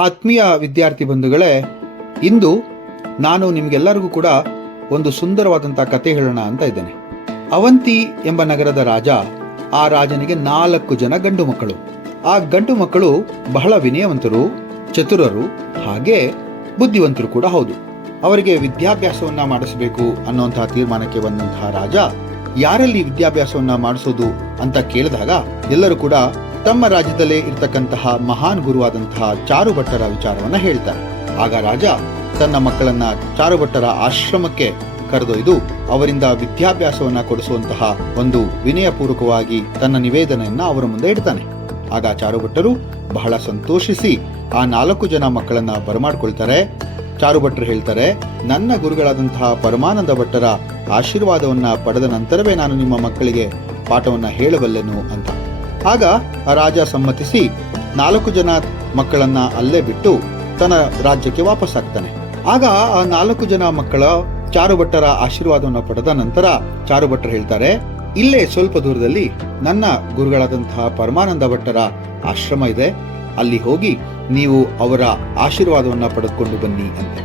ಆತ್ಮೀಯ ವಿದ್ಯಾರ್ಥಿ ಬಂಧುಗಳೇ, ಇಂದು ನಾನು ನಿಮಗೆಲ್ಲರಿಗೂ ಕೂಡ ಒಂದು ಸುಂದರವಾದಂಥ ಕತೆ ಹೇಳೋಣ ಅಂತ ಇದ್ದೇನೆ. ಅವಂತಿ ಎಂಬ ನಗರದ ರಾಜ, ಆ ರಾಜನಿಗೆ 4 ಜನ ಗಂಡು ಮಕ್ಕಳು. ಆ ಗಂಡು ಮಕ್ಕಳು ಬಹಳ ವಿನಯವಂತರು, ಚತುರರು, ಹಾಗೆ ಬುದ್ಧಿವಂತರು ಕೂಡ ಹೌದು. ಅವರಿಗೆ ವಿದ್ಯಾಭ್ಯಾಸವನ್ನ ಮಾಡಿಸಬೇಕು ಅನ್ನುವಂತಹ ತೀರ್ಮಾನಕ್ಕೆ ಬಂದಂತಹ ರಾಜ ಯಾರಲ್ಲಿ ವಿದ್ಯಾಭ್ಯಾಸವನ್ನ ಮಾಡಿಸೋದು ಅಂತ ಕೇಳಿದಾಗ ಎಲ್ಲರೂ ಕೂಡ ತಮ್ಮ ರಾಜ್ಯದಲ್ಲೇ ಇರ್ತಕ್ಕಂತಹ ಮಹಾನ್ ಗುರುವಾದಂತಹ ಚಾರುಭಟ್ಟರ ವಿಚಾರವನ್ನ ಹೇಳ್ತಾರೆ. ಆಗ ರಾಜ ತನ್ನ ಮಕ್ಕಳನ್ನ ಚಾರುಭಟ್ಟರ ಆಶ್ರಮಕ್ಕೆ ಕರೆದೊಯ್ದು ಅವರಿಂದ ವಿದ್ಯಾಭ್ಯಾಸವನ್ನ ಕೊಡಿಸುವಂತಹ ಒಂದು ವಿನಯಪೂರ್ವಕವಾಗಿ ತನ್ನ ನಿವೇದನೆಯನ್ನ ಅವರ ಮುಂದೆ ಇಡ್ತಾನೆ. ಆಗ ಚಾರುಭಟ್ಟರು ಬಹಳ ಸಂತೋಷಿಸಿ ಆ 4 ಜನ ಮಕ್ಕಳನ್ನ ಬರಮಾಡ್ಕೊಳ್ತಾರೆ. ಚಾರುಭಟ್ಟರು ಹೇಳ್ತಾರೆ, ನನ್ನ ಗುರುಗಳಾದಂತಹ ಪರಮಾನಂದ ಭಟ್ಟರ ಆಶೀರ್ವಾದವನ್ನ ಪಡೆದ ನಂತರವೇ ನಾನು ನಿಮ್ಮ ಮಕ್ಕಳಿಗೆ ಪಾಠವನ್ನ ಹೇಳಬಲ್ಲೆನು ಅಂತ. ಆಗ ಆ ರಾಜ ಸಮ್ಮತಿಸಿ 4 ಜನ ಮಕ್ಕಳನ್ನ ಅಲ್ಲೇ ಬಿಟ್ಟು ತನ್ನ ರಾಜ್ಯಕ್ಕೆ ವಾಪಸ್ ಆಗ್ತಾನೆ. ಆಗ ಆ 4 ಜನ ಮಕ್ಕಳ ಚಾರುಭಟ್ಟರ ಆಶೀರ್ವಾದವನ್ನು ಪಡೆದ ನಂತರ ಚಾರುಭಟ್ಟರು ಹೇಳ್ತಾರೆ, ಇಲ್ಲೇ ಸ್ವಲ್ಪ ದೂರದಲ್ಲಿ ನನ್ನ ಗುರುಗಳಾದಂತಹ ಪರಮಾನಂದ ಭಟ್ಟರ ಆಶ್ರಮ ಇದೆ, ಅಲ್ಲಿ ಹೋಗಿ ನೀವು ಅವರ ಆಶೀರ್ವಾದವನ್ನ ಪಡೆದುಕೊಂಡು ಬನ್ನಿ ಅಂತ.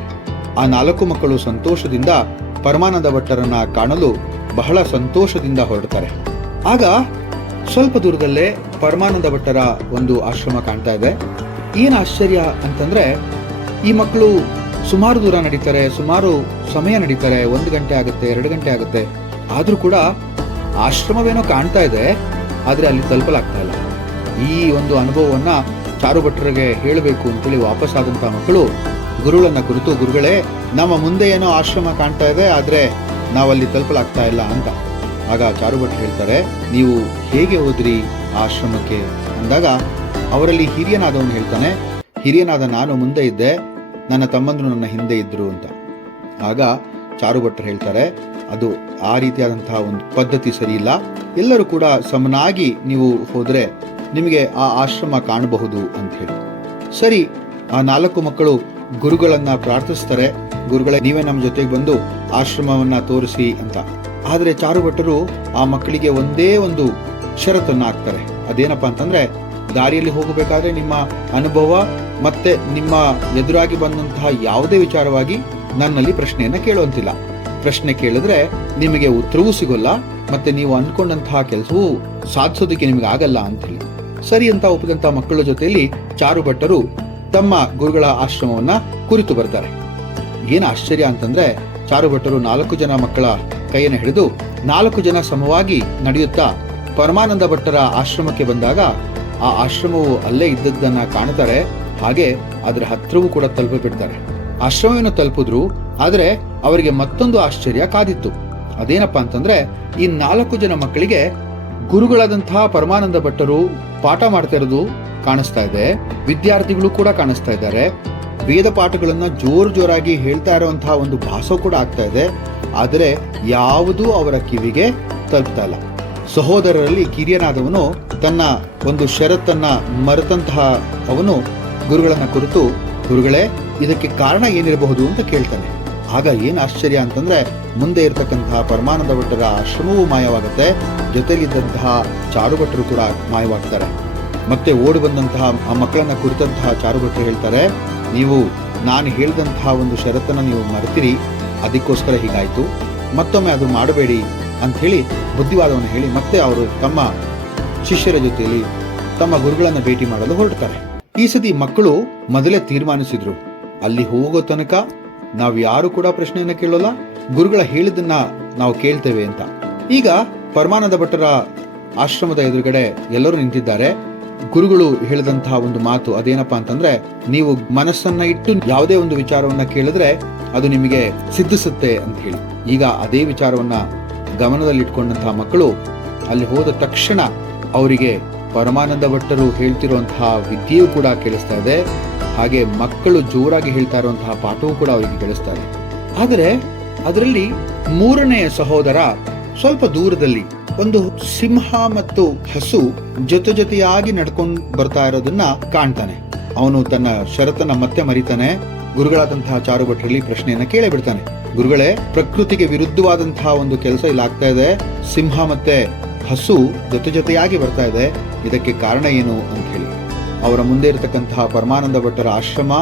ಆ 4 ಮಕ್ಕಳು ಸಂತೋಷದಿಂದ ಪರಮಾನಂದ ಭಟ್ಟರನ್ನ ಕಾಣಲು ಬಹಳ ಸಂತೋಷದಿಂದ ಹೊರಡ್ತಾರೆ. ಆಗ ಸ್ವಲ್ಪ ದೂರದಲ್ಲೇ ಪರಮಾನಂದ ಭಟ್ಟರ ಒಂದು ಆಶ್ರಮ ಕಾಣ್ತಾ ಇದೆ. ಏನು ಆಶ್ಚರ್ಯ ಅಂತಂದ್ರೆ, ಈ ಮಕ್ಕಳು ಸುಮಾರು ದೂರ ನಡೀತಾರೆ, ಸುಮಾರು ಸಮಯ ನಡೀತಾರೆ, 1 ಗಂಟೆ ಆಗುತ್ತೆ, 2 ಗಂಟೆ ಆಗುತ್ತೆ, ಆದ್ರೂ ಕೂಡ ಆಶ್ರಮವೇನೋ ಕಾಣ್ತಾ ಇದೆ, ಆದ್ರೆ ಅಲ್ಲಿ ತಲುಪಲಾಗ್ತಾ ಇಲ್ಲ. ಈ ಒಂದು ಅನುಭವವನ್ನ ಚಾರುಭಟ್ಟರಿಗೆ ಹೇಳಬೇಕು ಅಂತೇಳಿ ವಾಪಸ್ ಆದಂತಹ ಮಕ್ಕಳು ಗುರುಗಳನ್ನ ಕುರಿತು, ಗುರುಗಳೇ, ನಮ್ಮ ಮುಂದೆ ಏನೋ ಆಶ್ರಮ ಕಾಣ್ತಾ ಇದೆ, ಆದ್ರೆ ನಾವಲ್ಲಿ ತಲುಪಲಾಗ್ತಾ ಇಲ್ಲ ಅಂತ. ಆಗ ಚಾರುಭಟ್ಟರು ಹೇಳ್ತಾರೆ, ನೀವು ಹೇಗೆ ಹೋದ್ರಿ ಆ ಆಶ್ರಮಕ್ಕೆ ಅಂದಾಗ ಅವರಲ್ಲಿ ಹಿರಿಯನಾದವನು ಹೇಳ್ತಾನೆ, ಹಿರಿಯನಾದ ನಾನು ಮುಂದೆ ಇದ್ದೆ, ನನ್ನ ತಮ್ಮಂದ್ರು ನನ್ನ ಹಿಂದೆ ಇದ್ರು ಅಂತ. ಆಗ ಚಾರುಭಟ್ಟರು ಹೇಳ್ತಾರೆ, ಅದು ಆ ರೀತಿಯಾದಂತಹ ಒಂದು ಪದ್ಧತಿ ಸರಿ ಇಲ್ಲ, ಎಲ್ಲರೂ ಕೂಡ ಸಮನಾಗಿ ನೀವು ಹೋದ್ರೆ ನಿಮಗೆ ಆ ಆಶ್ರಮ ಕಾಣಬಹುದು ಅಂತ ಹೇಳಿ. ಸರಿ, ಆ 4 ಮಕ್ಕಳು ಗುರುಗಳನ್ನ ಪ್ರಾರ್ಥಿಸ್ತಾರೆ, ಗುರುಗಳೇ, ನೀವೇ ನಮ್ಮ ಜೊತೆಗೆ ಬಂದು ಆಶ್ರಮವನ್ನ ತೋರಿಸಿ ಅಂತ. ಆದ್ರೆ ಚಾರುಭಟ್ಟರು ಆ ಮಕ್ಕಳಿಗೆ ಒಂದೇ ಒಂದು ಷರತ್ತನ್ನ ಹಾಕ್ತಾರೆ. ಅದೇನಪ್ಪಾ ಅಂತಂದ್ರೆ, ದಾರಿಯಲ್ಲಿ ಹೋಗಬೇಕಾದ್ರೆ ನಿಮ್ಮ ಅನುಭವ ಮತ್ತೆ ನಿಮ್ಮ ಎದುರಾಗಿ ಬಂದಂತಹ ಯಾವುದೇ ವಿಚಾರವಾಗಿ ನನ್ನಲ್ಲಿ ಪ್ರಶ್ನೆಯನ್ನ ಕೇಳುವಂತಿಲ್ಲ. ಪ್ರಶ್ನೆ ಕೇಳಿದ್ರೆ ನಿಮಗೆ ಉತ್ತರವೂ ಸಿಗೋಲ್ಲ, ಮತ್ತೆ ನೀವು ಅನ್ಕೊಂಡಂತಹ ಕೆಲಸವೂ ಸಾಧಿಸೋದಕ್ಕೆ ನಿಮಗೆ ಆಗಲ್ಲ ಅಂತ ಹೇಳಿ. ಸರಿ ಅಂತ ಒಪ್ಪಿದಂತ ಮಕ್ಕಳ ಜೊತೆಯಲ್ಲಿ ಚಾರುಭಟ್ಟರು ತಮ್ಮ ಗುರುಗಳ ಆಶ್ರಮವನ್ನ ಕುರಿತು ಬರ್ತಾರೆ. ಏನ್ ಆಶ್ಚರ್ಯ ಅಂತಂದ್ರೆ, ಚಾರುಭಟ್ಟರು 4 ಜನ ಮಕ್ಕಳ ಕೈಯನ್ನು ಹಿಡಿದು 4 ಜನ ಸಮವಾಗಿ ನಡೆಯುತ್ತಾ ಪರಮಾನಂದ ಭಟ್ಟರ ಆಶ್ರಮಕ್ಕೆ ಬಂದಾಗ ಆ ಆಶ್ರಮವು ಅಲ್ಲೇ ಇದ್ದದ್ದನ್ನ ಕಾಣ್ತಾರೆ. ಹಾಗೆ ಅದರ ಹತ್ರವೂ ಕೂಡ ತಲುಪಿಬಿಡ್ತಾರೆ. ಆಶ್ರಮವನ್ನು ತಲುಪಿದ್ರು, ಆದ್ರೆ ಅವರಿಗೆ ಮತ್ತೊಂದು ಆಶ್ಚರ್ಯ ಕಾದಿತ್ತು. ಅದೇನಪ್ಪಾ ಅಂತಂದ್ರೆ, ಈ 4 ಜನ ಮಕ್ಕಳಿಗೆ ಗುರುಗಳಾದಂತಹ ಪರಮಾನಂದ ಭಟ್ಟರು ಪಾಠ ಮಾಡ್ತಾ ಇರೋದು ಕಾಣಿಸ್ತಾ ಇದೆ, ವಿದ್ಯಾರ್ಥಿಗಳು ಕೂಡ ಕಾಣಿಸ್ತಾ ಇದ್ದಾರೆ, ವೇದ ಪಾಠಗಳನ್ನ ಜೋರಾಗಿ ಹೇಳ್ತಾ ಇರುವಂತಹ ಒಂದು ಭಾಸ ಕೂಡ ಆಗ್ತಾ ಇದೆ, ಆದರೆ ಯಾವುದೂ ಅವರ ಕಿವಿಗೆ ತಲುಪ್ತಾ ಇಲ್ಲ. ಸಹೋದರರಲ್ಲಿ ಕಿರಿಯನಾದವನು ತನ್ನ ಒಂದು ಷರತ್ತನ್ನ ಮರೆತಂತಹ ಅವನು ಗುರುಗಳನ್ನ ಕುರಿತು, ಗುರುಗಳೇ, ಇದಕ್ಕೆ ಕಾರಣ ಏನಿರಬಹುದು ಅಂತ ಕೇಳ್ತಾನೆ. ಆಗ ಏನ್ ಆಶ್ಚರ್ಯ ಅಂತಂದ್ರೆ, ಮುಂದೆ ಇರತಕ್ಕಂತಹ ಪರಮಾನಂದ ಭಟ್ಟರ ಆಶ್ರಮವೂ ಮಾಯವಾಗುತ್ತೆ, ಜೊತೆಲಿದ್ದಂತಹ ಚಾರುಭಟ್ಟರು ಕೂಡ ಮಾಯವಾಗ್ತಾರೆ. ಮತ್ತೆ ಓಡಿ ಬಂದಂತಹ ಆ ಮಕ್ಕಳನ್ನ ಕುರಿತಂತಹ ಚಾರುಭಟ್ಟರು ಹೇಳ್ತಾರೆ, ನೀವು ನಾನು ಹೇಳಿದಂತಹ ಒಂದು ಷರತ್ತನ್ನ ನೀವು ಮರೆತಿರಿ, ಅದಕ್ಕೋಸ್ಕರ ಹೀಗಾಯ್ತು, ಮತ್ತೊಮ್ಮೆ ಅದು ಮಾಡಬೇಡಿ ಅಂತ ಹೇಳಿ ಬುದ್ಧಿವಾದವನ್ನು ಹೇಳಿ ಮತ್ತೆ ಅವರು ತಮ್ಮ ಶಿಷ್ಯರ ಜೊತೆಯಲ್ಲಿ ತಮ್ಮ ಗುರುಗಳನ್ನ ಭೇಟಿ ಮಾಡಲು ಹೊರಡ್ತಾರೆ. ಈ ಸತಿ ಮಕ್ಕಳು ಮೊದಲೇ ತೀರ್ಮಾನಿಸಿದ್ರು, ಅಲ್ಲಿ ಹೋಗೋ ತನಕ ನಾವು ಯಾರು ಕೂಡ ಪ್ರಶ್ನೆಯನ್ನ ಕೇಳೋಲ್ಲ, ಗುರುಗಳ ಹೇಳಿದ್ದನ್ನ ನಾವು ಕೇಳ್ತೇವೆ ಅಂತ. ಈಗ ಪರಮಾನಂದ ಭಟ್ಟರ ಆಶ್ರಮದ ಎದುರುಗಡೆ ಎಲ್ಲರೂ ನಿಂತಿದ್ದಾರೆ. ಗುರುಗಳು ಹೇಳಿದಂತಹ ಒಂದು ಮಾತು ಅದೇನಪ್ಪಾ ಅಂತಂದ್ರೆ, ನೀವು ಮನಸ್ಸನ್ನ ಇಟ್ಟು ಯಾವುದೇ ಒಂದು ವಿಚಾರವನ್ನ ಕೇಳಿದ್ರೆ ಅದು ನಿಮಗೆ ಸಿದ್ಧಿಸುತ್ತೆ ಅಂತ ಹೇಳಿ. ಈಗ ಅದೇ ವಿಚಾರವನ್ನ ಗಮನದಲ್ಲಿಟ್ಕೊಂಡಂತಹ ಮಕ್ಕಳು ಅಲ್ಲಿ ಹೋದ ತಕ್ಷಣ ಅವರಿಗೆ ಪರಮಾನಂದ ಭಟ್ಟರು ಹೇಳ್ತಿರುವಂತಹ ವಿದ್ಯೆಯೂ ಕೂಡ ಕೇಳಿಸ್ತಾ ಇದೆ, ಹಾಗೆ ಮಕ್ಕಳು ಜೋರಾಗಿ ಹೇಳ್ತಾ ಇರುವಂತಹ ಪಾಠವೂ ಕೂಡ ಅವರಿಗೆ ಕೇಳಿಸ್ತಾ ಇದೆ. ಆದರೆ ಅದರಲ್ಲಿ 3ನೇ ಸಹೋದರ ಸ್ವಲ್ಪ ದೂರದಲ್ಲಿ ಒಂದು ಸಿಂಹ ಮತ್ತು ಹಸು ಜೊತೆಯಾಗಿ ನಡ್ಕೊಂಡು ಬರ್ತಾ ಇರೋದನ್ನ ಕಾಣ್ತಾನೆ. ಅವನು ತನ್ನ ಷರತ್ತನ್ನ ಮತ್ತೆ ಮರಿತಾನೆ. ಗುರುಗಳಾದಂತಹ ಚಾರುಭಟ್ಟರಲ್ಲಿ ಪ್ರಶ್ನೆಯನ್ನ ಕೇಳೇ ಬಿಡ್ತಾನೆ, ಗುರುಗಳೇ, ಪ್ರಕೃತಿಗೆ ವಿರುದ್ಧವಾದಂತಹ ಒಂದು ಕೆಲಸ ಇಲ್ಲಿ ಆಗ್ತಾ ಇದೆ, ಸಿಂಹ ಮತ್ತೆ ಹಸು ಜೊತೆಯಾಗಿ ಬರ್ತಾ ಇದೆ, ಇದಕ್ಕೆ ಕಾರಣ ಏನು ಅಂತ ಹೇಳಿ. ಅವರ ಮುಂದೆ ಇರತಕ್ಕಂತಹ ಪರಮಾನಂದ ಭಟ್ಟರ ಆಶ್ರಮ,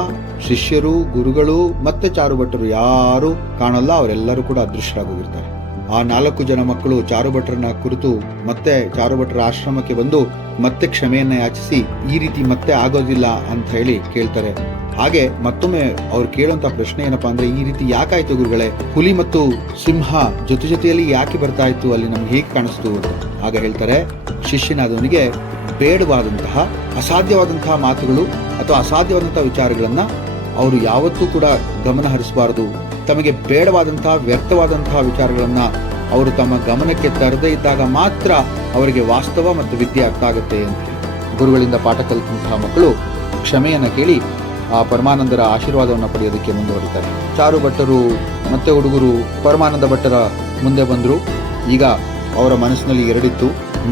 ಶಿಷ್ಯರು, ಗುರುಗಳು ಮತ್ತೆ ಚಾರು ಭಟ್ಟರು ಯಾರು ಕಾಣಲ್ಲ. ಅವರೆಲ್ಲರೂ ಕೂಡ ಅದೃಶ್ಯರಾಗೋಗಿರ್ತಾರೆ. ಆ 4 ಜನ ಮಕ್ಕಳು ಚಾರು ಭಟ್ಟರನ್ನ ಕುರಿತು ಮತ್ತೆ ಚಾರು ಭಟ್ಟರ ಆಶ್ರಮಕ್ಕೆ ಬಂದು ಮತ್ತೆ ಕ್ಷಮೆಯನ್ನ ಯಾಚಿಸಿ ಈ ರೀತಿ ಮತ್ತೆ ಆಗೋದಿಲ್ಲ ಅಂತ ಹೇಳಿ ಕೇಳ್ತಾರೆ. ಹಾಗೆ ಮತ್ತೊಮ್ಮೆ ಅವ್ರು ಕೇಳುವಂತ ಪ್ರಶ್ನೆ ಏನಪ್ಪಾ ಅಂದ್ರೆ, ಈ ರೀತಿ ಯಾಕಾಯ್ತು ಗುರುಗಳೇ? ಹುಲಿ ಮತ್ತು ಸಿಂಹ ಜೊತೆಯಲ್ಲಿ ಯಾಕೆ ಬರ್ತಾ ಇತ್ತು? ಅಲ್ಲಿ ನಮ್ಗೆ ಹೇಗೆ ಕಾಣಿಸ್ತು? ಆಗ ಹೇಳ್ತಾರೆ, ಶಿಷ್ಯನಾದವನಿಗೆ ಬೇಡವಾದಂತಹ, ಅಸಾಧ್ಯವಾದಂತಹ ಮಾತುಗಳು ಅಥವಾ ಅಸಾಧ್ಯವಾದಂತಹ ವಿಚಾರಗಳನ್ನ ಅವರು ಯಾವತ್ತೂ ಕೂಡ ಗಮನ ಹರಿಸಬಾರದು. ತಮಗೆ ಬೇಡವಾದಂತಹ, ವ್ಯರ್ಥವಾದಂತಹ ವಿಚಾರಗಳನ್ನ ಅವರು ತಮ್ಮ ಗಮನಕ್ಕೆ ತರದೇ ಇದ್ದಾಗ ಮಾತ್ರ ಅವರಿಗೆ ವಾಸ್ತವ ಮತ್ತು ವಿದ್ಯೆ ಅರ್ಥ ಆಗುತ್ತೆ ಅಂತ. ಗುರುಗಳಿಂದ ಪಾಠ ಕಲಿತಂತಹ ಮಕ್ಕಳು ಕ್ಷಮೆಯನ್ನ ಕೇಳಿ ಆ ಪರಮಾನಂದರ ಆಶೀರ್ವಾದವನ್ನು ಪಡೆಯೋದಕ್ಕೆ ಮುಂದುವರಿತಾರೆ. ಚಾರು ಭಟ್ಟರು ಮತ್ತೆ ಹುಡುಗರು ಪರಮಾನಂದ ಭಟ್ಟರ ಮುಂದೆ ಬಂದ್ರು. ಈಗ ಅವರ ಮನಸ್ಸಿನಲ್ಲಿ ಎರಡಿತ್ತು.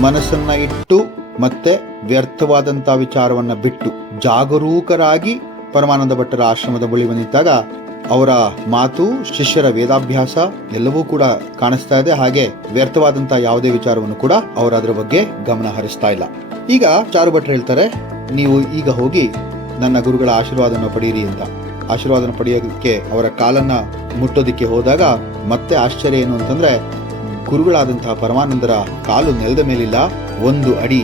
ಮನಸ್ಸನ್ನ ಇಟ್ಟು ಮತ್ತೆ ವ್ಯರ್ಥವಾದಂತಹ ವಿಚಾರವನ್ನ ಬಿಟ್ಟು ಜಾಗರೂಕರಾಗಿ ಪರಮಾನಂದ ಭಟ್ಟರ ಆಶ್ರಮದ ಬಳಿ ಬಂದಿದ್ದಾಗ ಅವರ ಮಾತು, ಶಿಷ್ಯರ ವೇದಾಭ್ಯಾಸ ಎಲ್ಲವೂ ಕೂಡ ಕಾಣಿಸ್ತಾ ಇದೆ. ಹಾಗೆ ವ್ಯರ್ಥವಾದಂತಹ ಯಾವುದೇ ವಿಚಾರವನ್ನು ಕೂಡ ಅವರು ಅದರ ಬಗ್ಗೆ ಗಮನ ಹರಿಸ್ತಾ ಇಲ್ಲ. ಈಗ ಚಾರು ಭಟ್ರು ಹೇಳ್ತಾರೆ, ನೀವು ಈಗ ಹೋಗಿ ನನ್ನ ಗುರುಗಳ ಆಶೀರ್ವಾದನ ಪಡೆಯಿರಿ ಅಂತ. ಆಶೀರ್ವಾದನ ಪಡೆಯೋದಕ್ಕೆ ಅವರ ಕಾಲನ್ನ ಮುಟ್ಟೋದಿಕ್ಕೆ ಹೋದಾಗ ಮತ್ತೆ ಆಶ್ಚರ್ಯ ಏನು ಅಂತಂದ್ರೆ, ಗುರುಗಳಾದಂತಹ ಪರಮಾನಂದರ ಕಾಲು ನೆಲದ ಮೇಲಿಲ್ಲ, 1 ಅಡಿ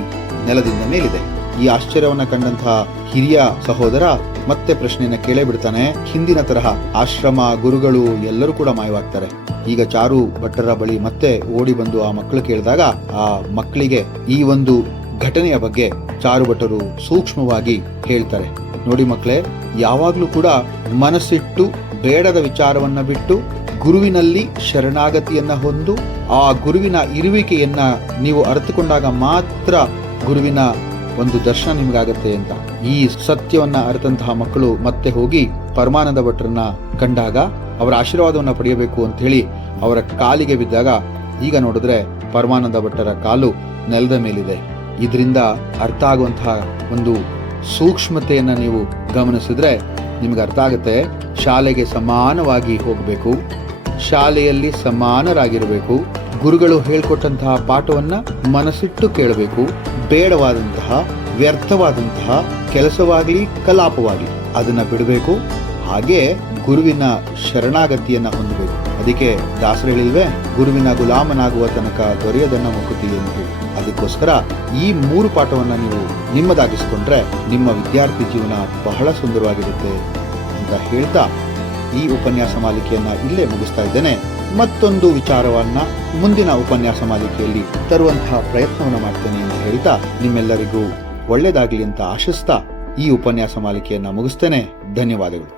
ನೆಲದಿಂದ ಮೇಲಿದೆ. ಈ ಆಶ್ಚರ್ಯವನ್ನ ಕಂಡಂತಹ ಹಿರಿಯ ಸಹೋದರ ಮತ್ತೆ ಪ್ರಶ್ನೆಯನ್ನ ಕೇಳೇ ಬಿಡ್ತಾನೆ. ಹಿಂದಿನ ತರಹ ಆಶ್ರಮ, ಗುರುಗಳು ಎಲ್ಲರೂ ಕೂಡ ಮಾಯವಾಗ್ತಾರೆ. ಈಗ ಚಾರು ಭಟ್ಟರ ಬಳಿ ಮತ್ತೆ ಓಡಿ ಬಂದು ಆ ಮಕ್ಕಳು ಕೇಳಿದಾಗ ಆ ಮಕ್ಕಳಿಗೆ ಈ ಒಂದು ಘಟನೆಯ ಬಗ್ಗೆ ಚಾರು ಭಟ್ಟರು ಸೂಕ್ಷ್ಮವಾಗಿ ಹೇಳ್ತಾರೆ. ನೋಡಿ ಮಕ್ಕಳೇ, ಯಾವಾಗ್ಲೂ ಕೂಡ ಮನಸ್ಸಿಟ್ಟು ಬೇಡದ ವಿಚಾರವನ್ನ ಬಿಟ್ಟು ಗುರುವಿನಲ್ಲಿ ಶರಣಾಗತಿಯನ್ನ ಹೊಂದು ಆ ಗುರುವಿನ ಇರುವಿಕೆಯನ್ನ ನೀವು ಅರಿತುಕೊಂಡಾಗ ಮಾತ್ರ ಗುರುವಿನ ಒಂದು ದರ್ಶನ ನಿಮಗಾಗತ್ತೆ ಅಂತ. ಈ ಸತ್ಯವನ್ನ ಅರಿತಂತಹ ಮಕ್ಕಳು ಮತ್ತೆ ಹೋಗಿ ಪರಮಾನಂದ ಭಟ್ಟರನ್ನ ಕಂಡಾಗ ಅವರ ಆಶೀರ್ವಾದವನ್ನ ಪಡೆಯಬೇಕು ಅಂತ ಹೇಳಿ ಅವರ ಕಾಲಿಗೆ ಬಿದ್ದಾಗ ಈಗ ನೋಡಿದ್ರೆ ಪರಮಾನಂದ ಭಟ್ಟರ ಕಾಲು ನೆಲದ ಮೇಲಿದೆ. ಇದರಿಂದ ಅರ್ಥ ಆಗುವಂತಹ ಒಂದು ಸೂಕ್ಷ್ಮತೆಯನ್ನ ನೀವು ಗಮನಿಸಿದ್ರೆ ನಿಮ್ಗೆ ಅರ್ಥ ಆಗುತ್ತೆ. ಶಾಲೆಗೆ ಸಮಾನವಾಗಿ ಹೋಗಬೇಕು, ಶಾಲೆಯಲ್ಲಿ ಸಮಾನರಾಗಿರಬೇಕು, ಗುರುಗಳು ಹೇಳ್ಕೊಟ್ಟಂತಹ ಪಾಠವನ್ನ ಮನಸ್ಸಿಟ್ಟು ಕೇಳಬೇಕು, ಬೇಡವಾದಂತಹ, ವ್ಯರ್ಥವಾದಂತಹ ಕೆಲಸವಾಗ್ಲಿ ಕಲಾಪವಾಗ್ಲಿ ಅದನ್ನ ಬಿಡಬೇಕು. ಹಾಗೆ ಗುರುವಿನ ಶರಣಾಗತಿಯನ್ನ ಹೊಂದಬೇಕು. ಅದಕ್ಕೆ ದಾಸರು ಹೇಳಿಲ್ವೇ, ಗುರುವಿನ ಗುಲಾಮನಾಗುವ ತನಕ ದೊರೆಯದನ್ನ ಮುಕುತಿ ಎಂದು ಹೇಳಿ. ಅದಕ್ಕೋಸ್ಕರ ಈ 3 ಪಾಠವನ್ನ ನೀವು ನಿಮ್ಮದಾಗಿಸ್ಕೊಂಡ್ರೆ ನಿಮ್ಮ ವಿದ್ಯಾರ್ಥಿ ಜೀವನ ಬಹಳ ಸುಂದರವಾಗಿರುತ್ತೆ ಅಂತ ಹೇಳ್ತಾ ಈ ಉಪನ್ಯಾಸ ಮಾಲಿಕೆಯನ್ನ ಇಲ್ಲೇ ಮುಗಿಸ್ತಾ ಇದ್ದೇನೆ. ಮತ್ತೊಂದು ವಿಚಾರವನ್ನ ಮುಂದಿನ ಉಪನ್ಯಾಸ ಮಾಲಿಕೆಯಲ್ಲಿ ತರುವಂತಹ ಪ್ರಯತ್ನವನ್ನ ಮಾಡ್ತೇನೆ ಅಂತ ಹೇಳ್ತಾ ನಿಮ್ಮೆಲ್ಲರಿಗೂ ಒಳ್ಳೆಯದಾಗಲಿ ಅಂತ ಆಶಿಸ್ತಾ ಈ ಉಪನ್ಯಾಸ ಮಾಲಿಕೆಯನ್ನ ಮುಗಿಸ್ತೇನೆ. ಧನ್ಯವಾದಗಳು.